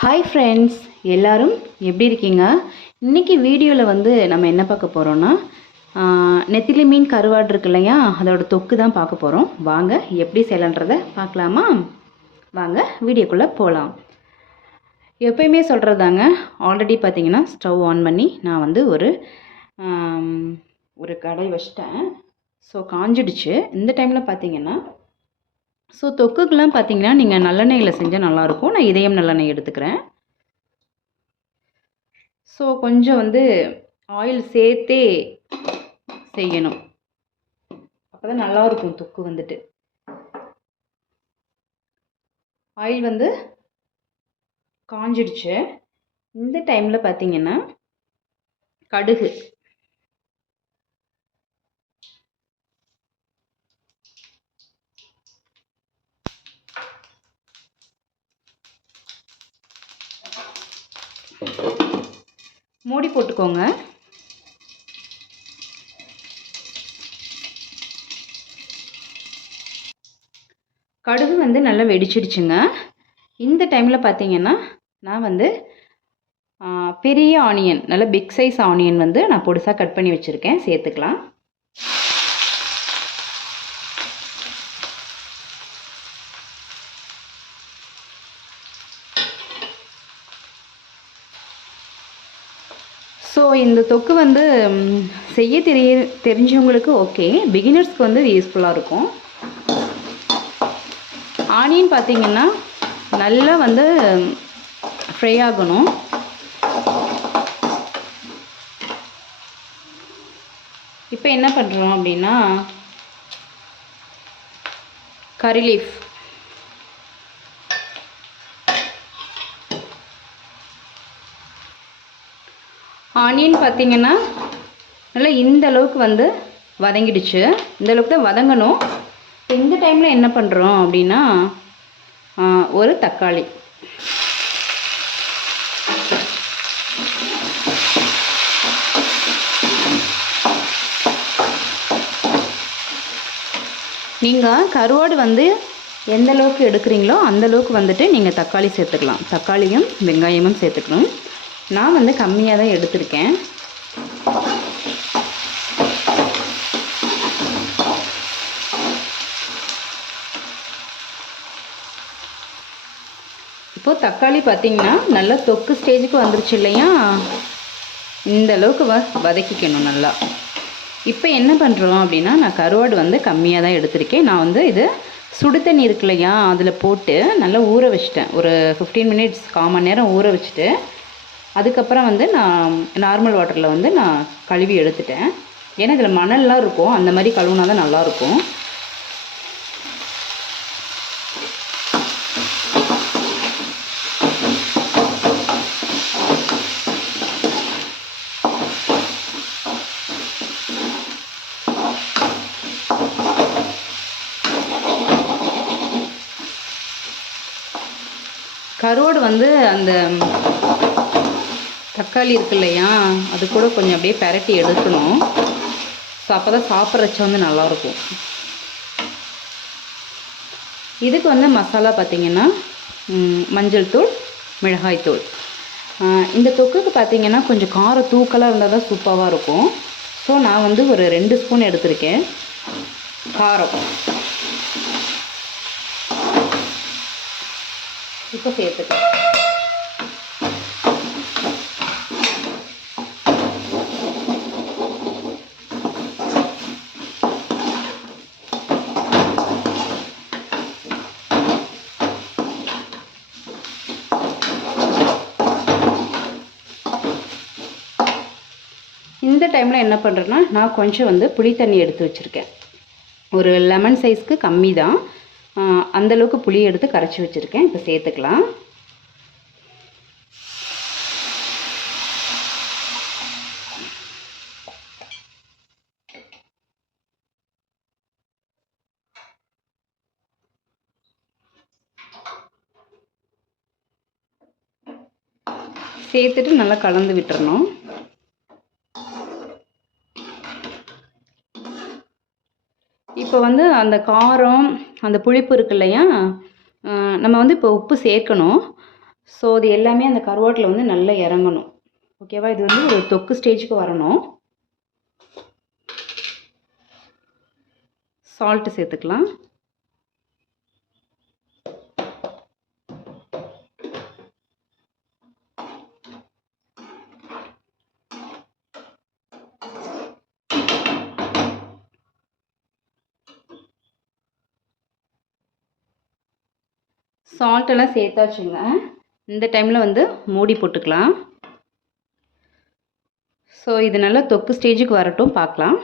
Hi friends எல்லோரும் எப்படி இருக்கீங்க? இன்றைக்கி வீடியோவில் வந்து நம்ம என்ன பார்க்க போகிறோன்னா நெத்திலி மீன் கருவாடு இருக்கு இல்லையா? அதோட தொக்கு தான் பார்க்க போகிறோம் வாங்க எப்படி செய்யலான்றதை பார்க்கலாமா? வாங்க வீடியோக்குள்ளே போகலாம் எப்பயுமே சொல்கிறதாங்க ஆல்ரெடி பார்த்தீங்கன்னா ஸ்டவ் ஆன் பண்ணி நான் வந்து ஒரு ஒரு கடை வச்சிட்டேன். ஸோ காஞ்சிடுச்சு. இந்த டைமில் பார்த்தீங்கன்னா ஸோ தொக்குக்கெலாம் பார்த்தீங்கன்னா நீங்கள் நல்லெண்ணெயில் செஞ்சால் நல்லாயிருக்கும் நான் இதயம் நல்லெண்ணெய் எடுத்துக்கிறேன். ஸோ கொஞ்சம் வந்து ஆயில் சேர்த்தே செய்யணும். அப்போ தான் நல்லாயிருக்கும் தொக்கு வந்துட்டு. ஆயில் வந்து காஞ்சிடுச்சு. இந்த டைமில் பார்த்தீங்கன்னா கடுகு. மூடி போட்டுக்கோங்க. கடுகு வந்து நல்லா வெடிச்சிடுச்சுங்க. இந்த டைமில் பார்த்தீங்கன்னா நான் வந்து பெரிய ஆனியன் நல்ல பிக் சைஸ் ஆனியன் வந்து நான் பொடிசாக கட் பண்ணி வச்சுருக்கேன். சேர்த்துக்கலாம். ஸோ இந்த தொக்கு வந்து செய்ய தெரிய தெரிஞ்சவங்களுக்கு ஓகே பிகினர்ஸ்க்கு வந்து யூஸ்ஃபுல்லாக இருக்கும். ஆனியன் பார்த்திங்கன்னா நல்லா வந்து ஃப்ரை ஆகணும். இப்போ என்ன பண்ணுறோம் அப்படின்னா கறி லீஃப் ஆனியன் பார்த்தீங்கன்னா நல்லா இந்த அளவுக்கு வந்து வதங்கிடுச்சு. இந்த அளவுக்கு தான் வதங்கணும். இப்போ இந்த டைமில் என்ன பண்ணுறோம் அப்படின்னா ஒரு தக்காளி. நீங்கள் கருவாடு வந்து எந்த அளவுக்கு எடுக்கிறீங்களோ அந்த அளவுக்கு வந்துட்டு நீங்கள் தக்காளி சேர்த்துக்கலாம். தக்காளியும் வெங்காயமும் சேர்த்துக்கணும். நான் வந்து கம்மியாக தான் எடுத்திருக்கேன். இப்போது தக்காளி பார்த்தீங்கன்னா நல்லா தொக்கு ஸ்டேஜுக்கு வந்துருச்சு இல்லையா? இந்த அளவுக்கு வ வதக்கிக்கணும் நல்லா. இப்போ என்ன பண்ணுறோம் அப்படின்னா நான் கருவாடு வந்து கம்மியாக தான் எடுத்திருக்கேன். நான் வந்து இது சுடு தண்ணி இருக்கு இல்லையா அதில் போட்டு நல்லா ஊற வச்சிட்டேன். ஒரு ஃபிஃப்டீன் மினிட்ஸ் கால் மணி நேரம் ஊற வச்சுட்டு அதுக்கப்புறம் வந்து நான் நார்மல் வாட்டரில் வந்து நான் கழுவி எடுத்துட்டேன். ஏன்னா இதில் மணல்லாம் இருக்கும். அந்த மாதிரி கழுவுனா தான் நல்லாயிருக்கும். கருவாடு வந்து அந்த தக்காளி இருக்கு இல்லையா அது கூட கொஞ்சம் அப்படியே பெரட்டி எடுக்கணும். ஸோ அப்போ தான் சாப்பிட்றச்ச வந்து நல்லாயிருக்கும். இதுக்கு வந்து மசாலா பார்த்தீங்கன்னா மஞ்சள் தூள் மிளகாய் தூள். இந்த தொக்குக்கு பார்த்தீங்கன்னா கொஞ்சம் காரம் தூக்கலாக இருந்தால் தான் சூப்பராக இருக்கும். ஸோ நான் வந்து ஒரு ரெண்டு ஸ்பூன் எடுத்திருக்கேன். காரம். இப்போ சேர்த்துக்கலாம். இந்த டைமில் என்ன பண்ணுறேன்னா நான் கொஞ்சம் வந்து புளி தண்ணி எடுத்து வச்சுருக்கேன். ஒரு லெமன் சைஸ்க்கு கம்மி தான். அந்தளவுக்கு புளி எடுத்து கரைச்சி வச்சுருக்கேன். இப்போ சேர்த்துக்கலாம். சேர்த்துட்டு நல்லா கலந்து விட்டுறணும். இப்போ வந்து அந்த காரம் அந்த புளிப்பு இருக்கு இல்லையா? நம்ம வந்து இப்போ உப்பு சேர்க்கணும். ஸோ அது எல்லாமே அந்த கருவாட்டில் வந்து நல்லா இறங்கணும். ஓகேவா இது வந்து ஒரு தொக்கு ஸ்டேஜுக்கு வரணும். சால்ட்டு சேர்த்துக்கலாம். சால்ட் எல்லாம் சேர்த்தாச்சுங்க. இந்த டைமில் வந்து மூடி போட்டுக்கலாம். ஸோ இது நல்லா தொக்கு ஸ்டேஜுக்கு வரட்டும் பார்க்கலாம்.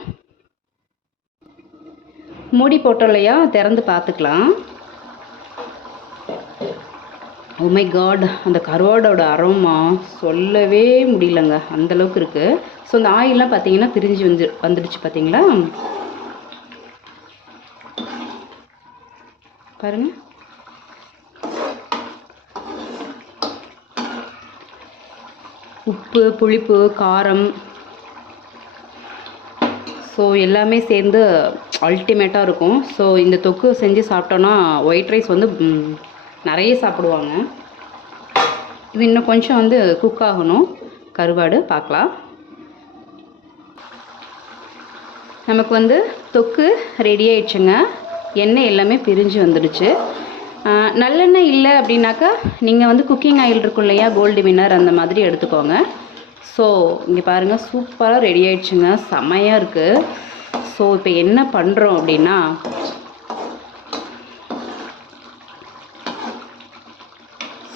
மூடி போட்டோம் இல்லையா? திறந்து பார்த்துக்கலாம். Oh மை காட் அந்த கருவாடோட அரோமா சொல்லவே முடியலங்க. அந்தளவுக்கு இருக்குது ஸோ அந்த ஆயிலெலாம் பார்த்தீங்கன்னா பிரிஞ்சு வந்து வந்துடுச்சு பார்த்தீங்களா? பாருங்கள் உப்பு புளிப்பு காரம். ஸோ எல்லாமே சேர்ந்து அல்டிமேட்டாக இருக்கும். ஸோ இந்த தொக்கு செஞ்சு சாப்பிட்டோன்னா ஒயிட் ரைஸ் வந்து நிறைய சாப்பிடுவாங்க. இது இன்னும் கொஞ்சம் வந்து குக் ஆகணும். கருவாடு பார்க்கலாம். நமக்கு வந்து தொக்கு ரெடி ஆயிடுச்சுங்க. எண்ணெய் எல்லாமே பிரிஞ்சு வந்துடுச்சு. நல்லெண்ணெய் இல்லை அப்படின்னாக்கா நீங்கள் வந்து குக்கிங் ஆயில் இருக்கும் இல்லையா கோல்டு வின்னர் அந்த மாதிரி எடுத்துக்கோங்க. ஸோ இங்கே பாருங்கள் சூப்பராக ரெடி ஆயிடுச்சுங்க. செமையாக இருக்குது ஸோ இப்போ என்ன பண்ணுறோம் அப்படின்னா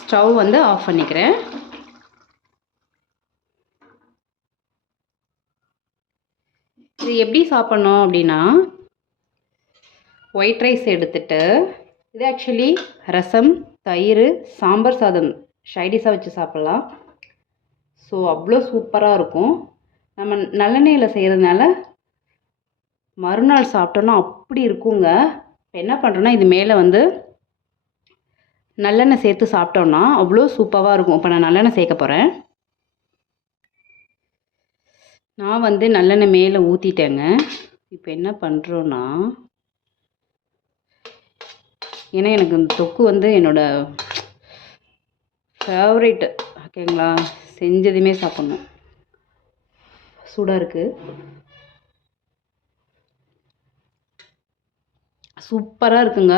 ஸ்டவ் வந்து ஆஃப் பண்ணிக்கிறேன். இது எப்படி சாப்பிட்ணும் அப்படின்னா ஒயிட் ரைஸ் எடுத்துட்டு இது ஆக்சுவலி ரசம் தயிர் சாம்பார் சாதம். ஷைடிஸாக வச்சு சாப்பிட்லாம். ஸோ அவ்வளோ சூப்பராக இருக்கும். நம்ம நல்லெண்ணெயில் செய்கிறதுனால மறுநாள் சாப்பிட்டோன்னா அப்படி இருக்குங்க. இப்போ என்ன பண்ணுறோன்னா இது மேலே வந்து நல்லெண்ணெய் சேர்த்து சாப்பிட்டோன்னா அவ்வளோ சூப்பராக இருக்கும். இப்போ நான் நல்லெண்ணெய் சேர்க்க போகிறேன் நான் வந்து நல்லெண்ணெய் மேலே ஊற்றிட்டேங்க இப்போ என்ன பண்ணுறோன்னா ஏன்னா எனக்கு இந்த தொக்கு வந்து என்னோட ஃபேவரேட் ஓகேங்களா? செஞ்சதுமே சாப்பிட்ணும். சூடாக இருக்குது சூப்பராக இருக்குங்க.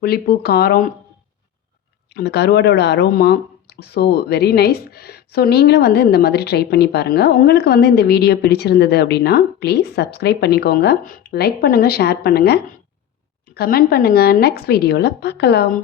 புளிப்பு காரம் அந்த கருவாடோட aroma so very nice so நீங்களும் வந்து இந்த மாதிரி ட்ரை பண்ணி பாருங்கள் உங்களுக்கு வந்து இந்த வீடியோ பிடிச்சிருந்தது அப்படின்னா ப்ளீஸ் சப்ஸ்கிரைப் பண்ணிக்கோங்க. லைக் பண்ணுங்கள் ஷேர் பண்ணுங்கள் கமெண்ட் பண்ணுங்கள் நெக்ஸ்ட் வீடியோவில் பார்க்கலாம்.